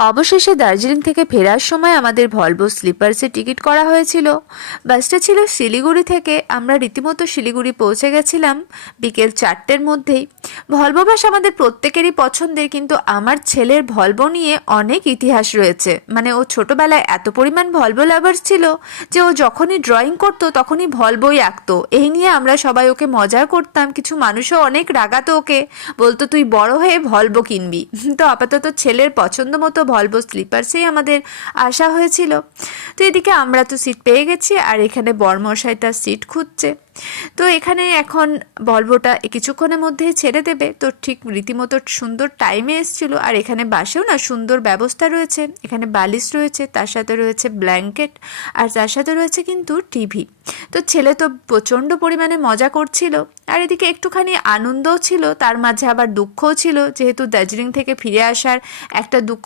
অবশেষে দার্জিলিং থেকে ফেরার সময় আমাদের ভলভো স্লিপার্সে টিকিট করা হয়েছিল। বাসটা ছিল শিলিগুড়ি থেকে। আমরা রীতিমতো শিলিগুড়ি পৌঁছে গেছিলাম বিকেল 4টের মধ্যেই। ভলভো বাস আমাদের প্রত্যেকেরই পছন্দের, কিন্তু আমার ছেলের ভলভো নিয়ে অনেক ইতিহাস রয়েছে। মানে ও ছোটবেলায় এত পরিমাণ ভলভো লাভার্স ছিল যে ও যখনই ড্রয়িং করতো তখনই ভলভোই আঁকতো। এই নিয়ে আমরা সবাই ওকে মজা করতাম, কিছু মানুষও অনেক রাগাতো ওকে, বলতো তুই বড় হয়ে ভলভো কিনবি। তো আপাতত ছেলের পছন্দ মতো ভলভো স্লিপার্সেই আমাদের আসা হয়েছিল। তো এদিকে আমরা তো সিট পেয়ে গেছি, আর এখানে বরমশাই তার সিট খুঁজছে। তো এখানে এখন ভলভোটা কিছুক্ষণের মধ্যেই ছেড়ে দেবে। তো ঠিক রীতিমতো সুন্দর টাইমে এসেছিল। আর এখানে বাসেও না সুন্দর ব্যবস্থা রয়েছে, এখানে বালিশ রয়েছে, তার সাথে রয়েছে ব্ল্যাঙ্কেট, আর তার সাথে রয়েছে কিন্তু টিভি। তো ছেলে তো প্রচণ্ড পরিমাণে মজা করছিল, আর এদিকে একটুখানি আনন্দও ছিল, তার মাঝে আবার দুঃখও ছিল, যেহেতু দার্জিলিং থেকে ফিরে আসার একটা দুঃখ